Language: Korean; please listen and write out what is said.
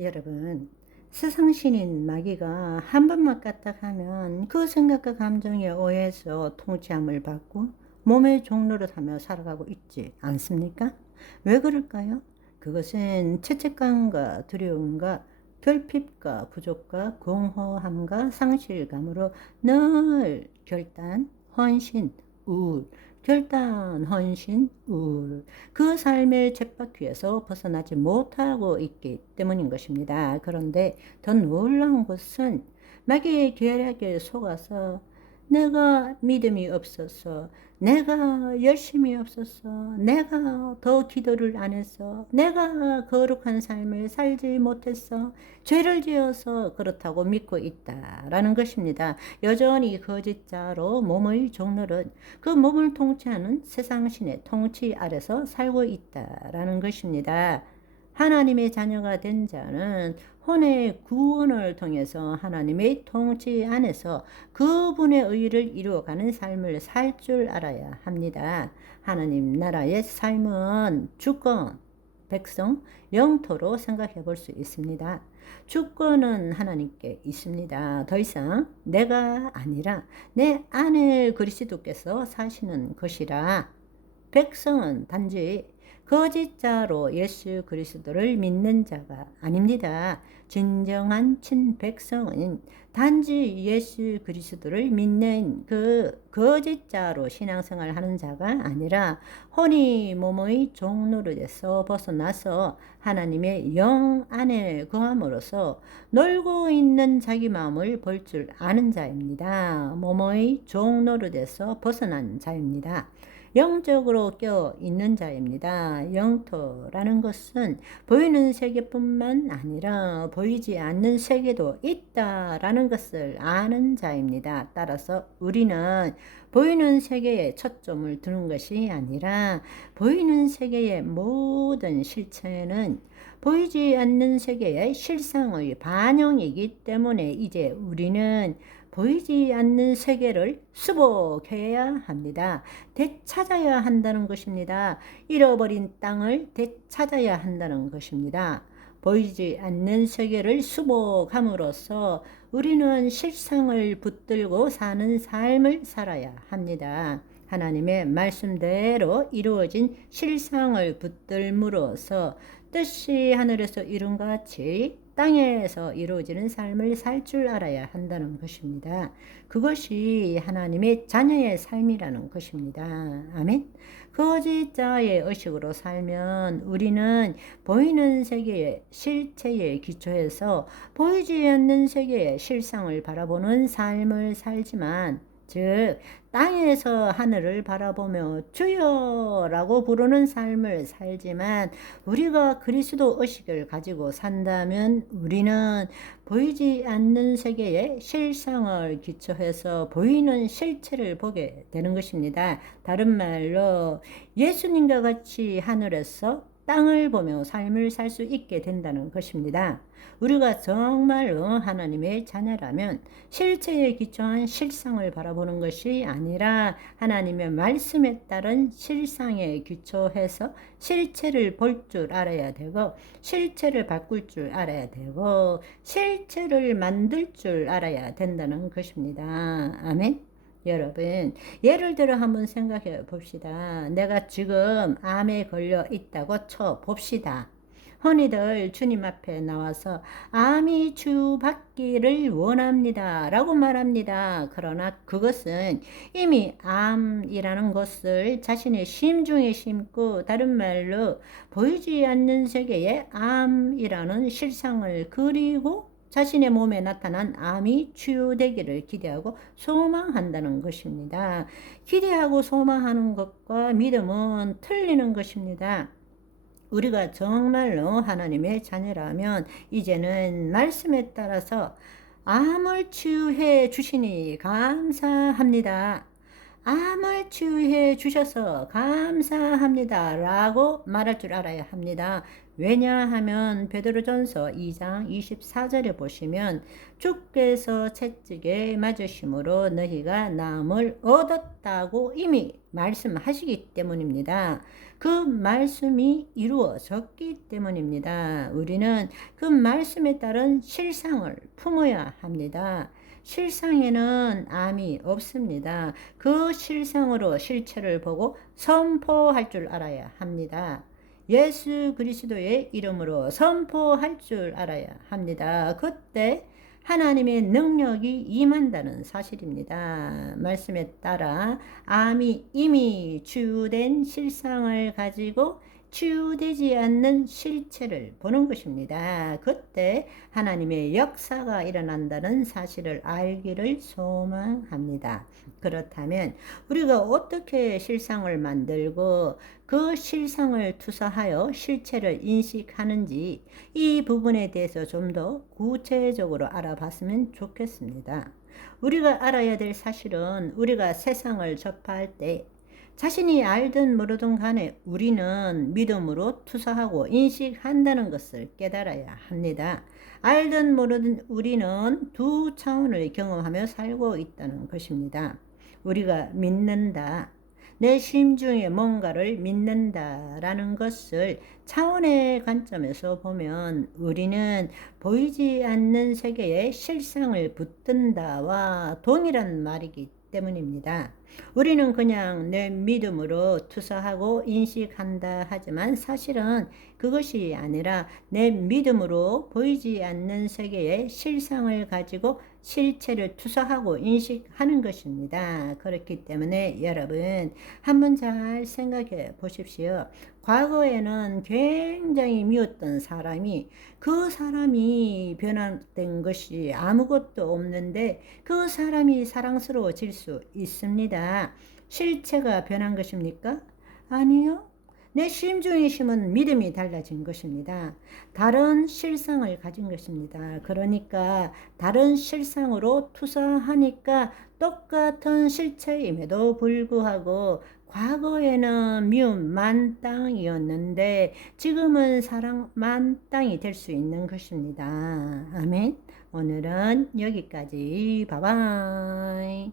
여러분, 세상신인 마귀가 한 번만 까딱하면 그 생각과 감정에 오해해서 통치함을 받고 몸의 종로를 하며 살아가고 있지 않습니까? 왜 그럴까요? 그것은 죄책감과 두려움과 결핍과 부족과 공허함과 상실감으로 늘 결단, 헌신, 우울, 결단, 헌신, 우울, 그 삶의 쳇바퀴에서 벗어나지 못하고 있기 때문인 것입니다. 그런데 더 놀라운 것은 마귀의 계략에 속아서 내가 믿음이 없어서, 내가 열심히 없어서, 내가 더 기도를 안 해서, 내가 거룩한 삶을 살지 못해서, 죄를 지어서 그렇다고 믿고 있다라는 것입니다. 여전히 거짓자로 몸의 종로는 그 몸을 통치하는 세상신의 통치 아래서 살고 있다라는 것입니다. 하나님의 자녀가 된 자는 혼의 구원을 통해서 하나님의 통치 안에서 그분의 의를 이루어가는 삶을 살 줄 알아야 합니다. 하나님 나라의 삶은 주권, 백성, 영토로 생각해 볼 수 있습니다. 주권은 하나님께 있습니다. 더 이상 내가 아니라 내 안에 그리스도께서 사시는 것이라. 백성은 단지 거짓자로 예수 그리스도를 믿는 자가 아닙니다. 진정한 친백성은 단지 예수 그리스도를 믿는 그 거짓자로 신앙생활 하는 자가 아니라 혼이 몸의 종노릇에서 벗어나서 하나님의 영 안에 거함으로써 놀고 있는 자기 마음을 볼 줄 아는 자입니다. 몸의 종노릇에서 벗어난 자입니다. 영적으로 깨어 있는 자입니다. 영토라는 것은 보이는 세계뿐만 아니라 보이지 않는 세계도 있다라는 것을 아는 자입니다. 따라서 우리는 보이는 세계에 초점을 두는 것이 아니라 보이는 세계의 모든 실체는 보이지 않는 세계의 실상의 반영이기 때문에 이제 우리는 보이지 않는 세계를 수복해야 합니다. 되찾아야 한다는 것입니다. 잃어버린 땅을 되찾아야 한다는 것입니다. 보이지 않는 세계를 수복함으로써 우리는 실상을 붙들고 사는 삶을 살아야 합니다. 하나님의 말씀대로 이루어진 실상을 붙들므로써 뜻이 하늘에서 이룬 것 같이 땅에서 이루어지는 삶을 살 줄 알아야 한다는 것입니다. 그것이 하나님의 자녀의 삶이라는 것입니다. 아멘. 거짓자의 의식으로 살면 우리는 보이는 세계의 실체에 기초해서 보이지 않는 세계의 실상을 바라보는 삶을 살지만, 즉 땅에서 하늘을 바라보며 주여라고 부르는 삶을 살지만, 우리가 그리스도 의식을 가지고 산다면 우리는 보이지 않는 세계의 실상을 기초해서 보이는 실체를 보게 되는 것입니다. 다른 말로 예수님과 같이 하늘에서 땅을 보며 삶을 살 수 있게 된다는 것입니다. 우리가 정말로 하나님의 자녀라면 실체에 기초한 실상을 바라보는 것이 아니라 하나님의 말씀에 따른 실상에 기초해서 실체를 볼 줄 알아야 되고, 실체를 바꿀 줄 알아야 되고, 실체를 만들 줄 알아야 된다는 것입니다. 아멘. 여러분, 예를 들어 한번 생각해 봅시다. 내가 지금 암에 걸려 있다고 쳐 봅시다. 흔히들 주님 앞에 나와서 암이 치유받기를 원합니다 라고 말합니다. 그러나 그것은 이미 암이라는 것을 자신의 심중에 심고, 다른 말로 보이지 않는 세계에 암이라는 실상을 그리고 자신의 몸에 나타난 암이 치유되기를 기대하고 소망한다는 것입니다. 기대하고 소망하는 것과 믿음은 틀리는 것입니다. 우리가 정말로 하나님의 자녀라면 이제는 말씀에 따라서 암을 치유해 주시니 감사합니다. 암을 치유해 주셔서 감사합니다 라고 말할 줄 알아야 합니다. 왜냐하면 베드로전서 2장 24절에 보시면 주께서 채찍에 맞으심으로 너희가 나음을 얻었다고 이미 말씀하시기 때문입니다. 그 말씀이 이루어졌기 때문입니다. 우리는 그 말씀에 따른 실상을 품어야 합니다. 실상에는 암이 없습니다. 그 실상으로 실체를 보고 선포할 줄 알아야 합니다. 예수 그리스도의 이름으로 선포할 줄 알아야 합니다. 그때 하나님의 능력이 임한다는 사실입니다. 말씀에 따라 암이 이미 치유된 실상을 가지고 치유되지 않는 실체를 보는 것입니다. 그때 하나님의 역사가 일어난다는 사실을 알기를 소망합니다. 그렇다면 우리가 어떻게 실상을 만들고 그 실상을 투사하여 실체를 인식하는지 이 부분에 대해서 좀 더 구체적으로 알아봤으면 좋겠습니다. 우리가 알아야 될 사실은 우리가 세상을 접할 때 자신이 알든 모르든 간에 우리는 믿음으로 투사하고 인식한다는 것을 깨달아야 합니다. 알든 모르든 우리는 두 차원을 경험하며 살고 있다는 것입니다. 우리가 믿는다. 내 심중에 뭔가를 믿는다라는 것을 차원의 관점에서 보면 우리는 보이지 않는 세계에 실상을 붙든다와 동일한 말이기 때문입니다. 우리는 그냥 내 믿음으로 투사하고 인식한다 하지만 사실은 그것이 아니라 내 믿음으로 보이지 않는 세계의 실상을 가지고 실체를 투사하고 인식하는 것입니다. 그렇기 때문에 여러분 한번 잘 생각해 보십시오. 과거에는 굉장히 미웠던 사람이 그 사람이 변화된 것이 아무것도 없는데 그 사람이 사랑스러워질 수 있습니다. 실체가 변한 것입니까? 아니요. 내 심중에 심은 믿음이 달라진 것입니다. 다른 실상을 가진 것입니다. 그러니까 다른 실상으로 투사하니까 똑같은 실체임에도 불구하고 과거에는 미움 만땅이었는데 지금은 사랑 만땅이 될 수 있는 것입니다. 아멘. 오늘은 여기까지. 바이바이.